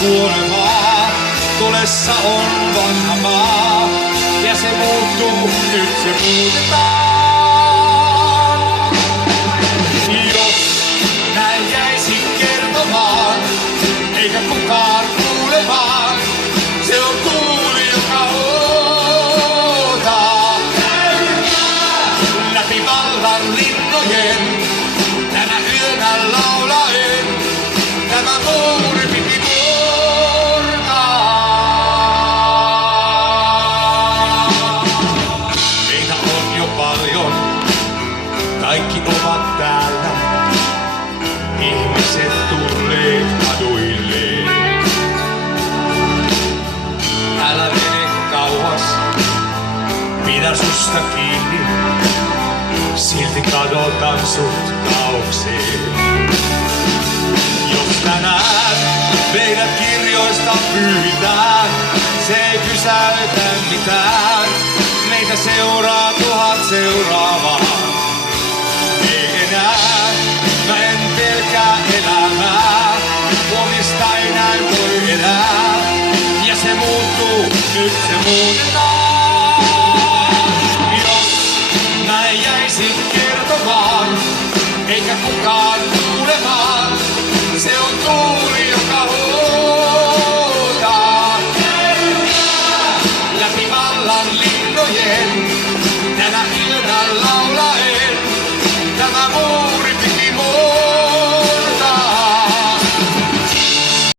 kuolemaa. Tulessa on vanha maa, ja se muuttuu, nyt se muutetaan. Jos näin jäisin kertomaan, eikä kukaan kuule vaan, se on tuuli, joka huutaa. Läpi vallan linnojen, tänä yönä laulaen, tämä muuri piti murtaa. Meitä on jo paljon, kaikki ovat täällä, ihmiset tulleet kaduille. Älä mene kauas, pidä susta kiinni, silti kadotan sut kaukseen. Jos tänään meidät kirjoista pyyhitään, se ei pysäytä mitään. Meitä seuraa 1000 seuraavaa. Ei enää, mä en pelkää elämää, omista enää voi elää. Ja se muuttuu, nyt se muutetaan.